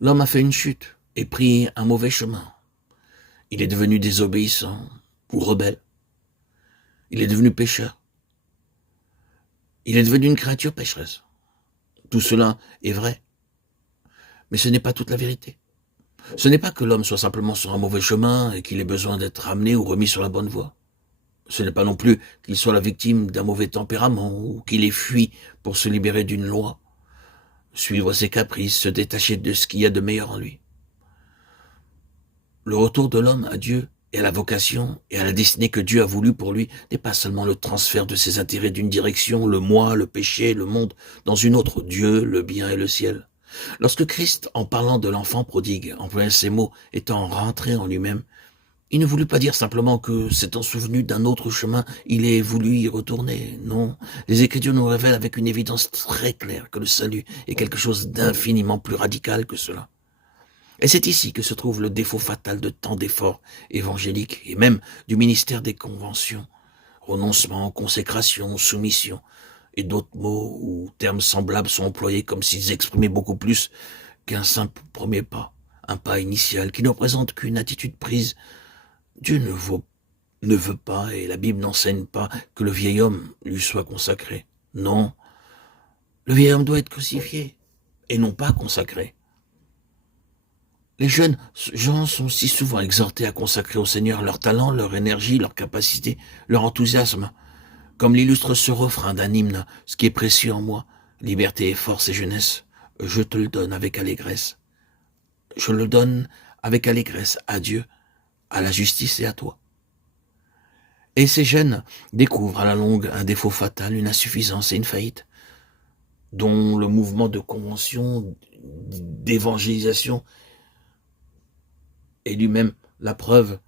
L'homme a fait une chute et pris un mauvais chemin. Il est devenu désobéissant ou rebelle. Il est devenu pécheur. Il est devenu une créature pécheresse. Tout cela est vrai, mais ce n'est pas toute la vérité. Ce n'est pas que l'homme soit simplement sur un mauvais chemin et qu'il ait besoin d'être ramené ou remis sur la bonne voie. Ce n'est pas non plus qu'il soit la victime d'un mauvais tempérament ou qu'il ait fui pour se libérer d'une loi, suivre ses caprices, se détacher de ce qu'il y a de meilleur en lui. Le retour de l'homme à Dieu et à la vocation et à la destinée que Dieu a voulu pour lui n'est pas seulement le transfert de ses intérêts d'une direction, le moi, le péché, le monde, dans une autre, Dieu, le bien et le ciel. Lorsque Christ, en parlant de l'enfant prodigue, employa ces mots étant rentré en lui-même, il ne voulut pas dire simplement que, s'étant souvenu d'un autre chemin, il ait voulu y retourner. Non, les Écritures nous révèlent avec une évidence très claire que le salut est quelque chose d'infiniment plus radical que cela. Et c'est ici que se trouve le défaut fatal de tant d'efforts évangéliques et même du ministère des conventions. Renoncement, consécration, soumission et d'autres mots ou termes semblables sont employés comme s'ils exprimaient beaucoup plus qu'un simple premier pas, un pas initial qui ne représente qu'une attitude prise. Dieu ne veut pas et la Bible n'enseigne pas que le vieil homme lui soit consacré. Non, le vieil homme doit être crucifié et non pas consacré. Les jeunes gens sont si souvent exhortés à consacrer au Seigneur leur talent, leur énergie, leur capacité, leur enthousiasme. Comme l'illustre ce refrain d'un hymne, ce qui est précieux en moi, liberté, force et jeunesse, je te le donne avec allégresse. Je le donne avec allégresse à Dieu, à la justice et à toi. Et ces jeunes découvrent à la longue un défaut fatal, une insuffisance et une faillite, dont le mouvement de convention, d'évangélisation est lui-même la preuve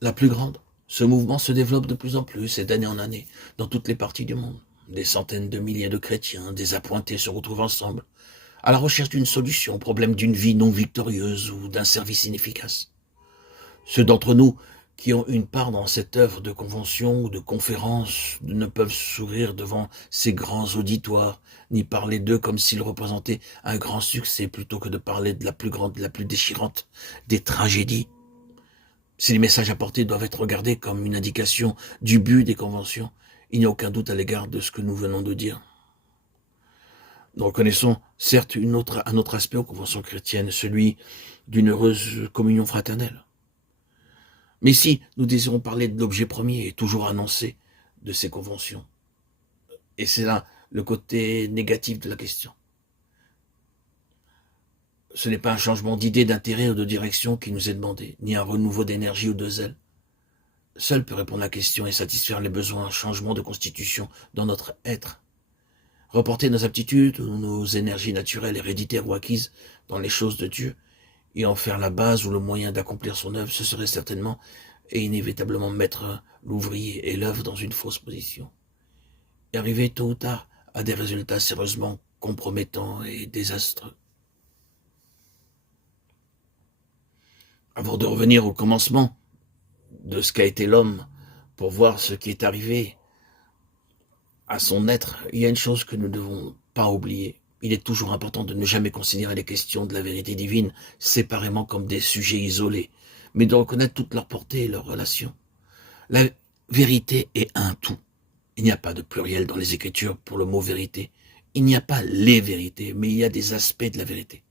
la plus grande. Ce mouvement se développe de plus en plus et d'année en année dans toutes les parties du monde. Des centaines de milliers de chrétiens désappointés se retrouvent ensemble à la recherche d'une solution au problème d'une vie non victorieuse ou d'un service inefficace. Ceux d'entre nous qui ont une part dans cette œuvre de convention ou de conférence ne peuvent sourire devant ces grands auditoires, ni parler d'eux comme s'ils représentaient un grand succès plutôt que de parler de la plus grande, la plus déchirante des tragédies. Si les messages apportés doivent être regardés comme une indication du but des conventions, il n'y a aucun doute à l'égard de ce que nous venons de dire. Nous reconnaissons certes un autre aspect aux conventions chrétiennes, celui d'une heureuse communion fraternelle. Mais ici, nous désirons parler de l'objet premier et toujours annoncé de ces conventions. Et c'est là le côté négatif de la question. Ce n'est pas un changement d'idée, d'intérêt ou de direction qui nous est demandé, ni un renouveau d'énergie ou de zèle. Seul peut répondre à la question et satisfaire les besoins, un changement de constitution dans notre être. Reporter nos aptitudes ou nos énergies naturelles, héréditaires ou acquises dans les choses de Dieu, et en faire la base ou le moyen d'accomplir son œuvre, ce serait certainement et inévitablement mettre l'ouvrier et l'œuvre dans une fausse position. Et arriver tôt ou tard à des résultats sérieusement compromettants et désastreux. Avant de revenir au commencement de ce qu'a été l'homme, pour voir ce qui est arrivé à son être, il y a une chose que nous ne devons pas oublier. Il est toujours important de ne jamais considérer les questions de la vérité divine séparément comme des sujets isolés, mais de reconnaître toute leur portée et leurs relations. La vérité est un tout. Il n'y a pas de pluriel dans les Écritures pour le mot vérité. Il n'y a pas les vérités, mais il y a des aspects de la vérité.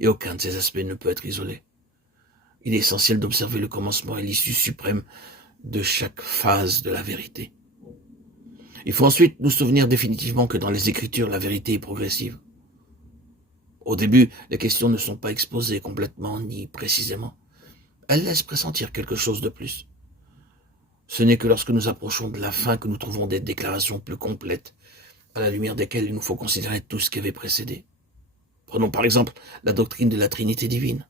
Et aucun de ces aspects ne peut être isolé. Il est essentiel d'observer le commencement et l'issue suprême de chaque phase de la vérité. Il faut ensuite nous souvenir définitivement que dans les Écritures, la vérité est progressive. Au début, les questions ne sont pas exposées complètement ni précisément. Elles laissent pressentir quelque chose de plus. Ce n'est que lorsque nous approchons de la fin que nous trouvons des déclarations plus complètes, à la lumière desquelles il nous faut considérer tout ce qui avait précédé. Prenons par exemple la doctrine de la Trinité divine.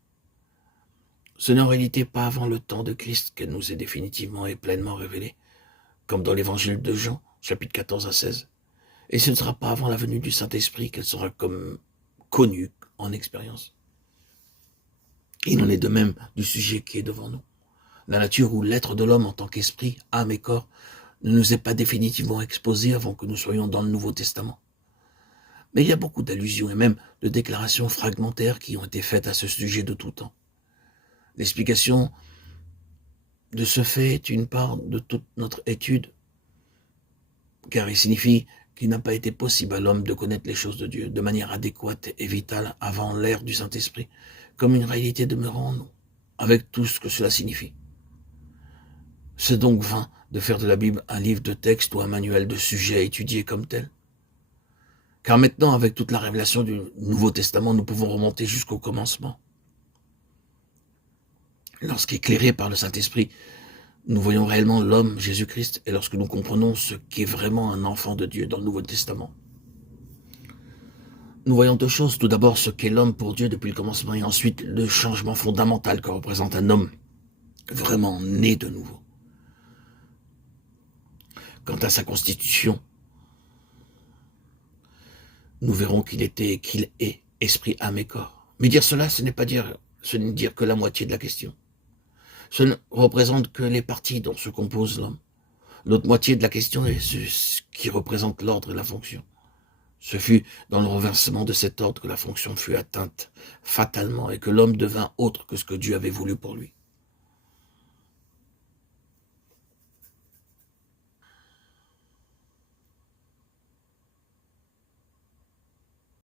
Ce n'est en réalité pas avant le temps de Christ qu'elle nous est définitivement et pleinement révélée, comme dans l'évangile de Jean, chapitre 14 à 16. Et ce ne sera pas avant la venue du Saint-Esprit qu'elle sera comme connue en expérience. Il en est de même du sujet qui est devant nous. La nature ou l'être de l'homme en tant qu'esprit, âme et corps ne nous est pas définitivement exposé avant que nous soyons dans le Nouveau Testament. Mais il y a beaucoup d'allusions et même de déclarations fragmentaires qui ont été faites à ce sujet de tout temps. L'explication de ce fait est une part de toute notre étude, car il signifie qu'il n'a pas été possible à l'homme de connaître les choses de Dieu de manière adéquate et vitale avant l'ère du Saint-Esprit, comme une réalité demeurant en nous, avec tout ce que cela signifie. C'est donc vain de faire de la Bible un livre de texte ou un manuel de sujets à étudier comme tel. Car maintenant, avec toute la révélation du Nouveau Testament, nous pouvons remonter jusqu'au commencement. Lorsqu'éclairés par le Saint-Esprit, nous voyons réellement l'homme, Jésus-Christ, et lorsque nous comprenons ce qu'est vraiment un enfant de Dieu dans le Nouveau Testament. Nous voyons deux choses. Tout d'abord, ce qu'est l'homme pour Dieu depuis le commencement, et ensuite le changement fondamental que représente un homme vraiment né de nouveau. Quant à sa constitution, nous verrons qu'il est esprit, âme et corps. Mais dire cela, ce n'est dire que la moitié de la question. Ce ne représente que les parties dont se compose l'homme. L'autre moitié de la question est ce qui représente l'ordre et la fonction. Ce fut dans le renversement de cet ordre que la fonction fut atteinte fatalement et que l'homme devint autre que ce que Dieu avait voulu pour lui.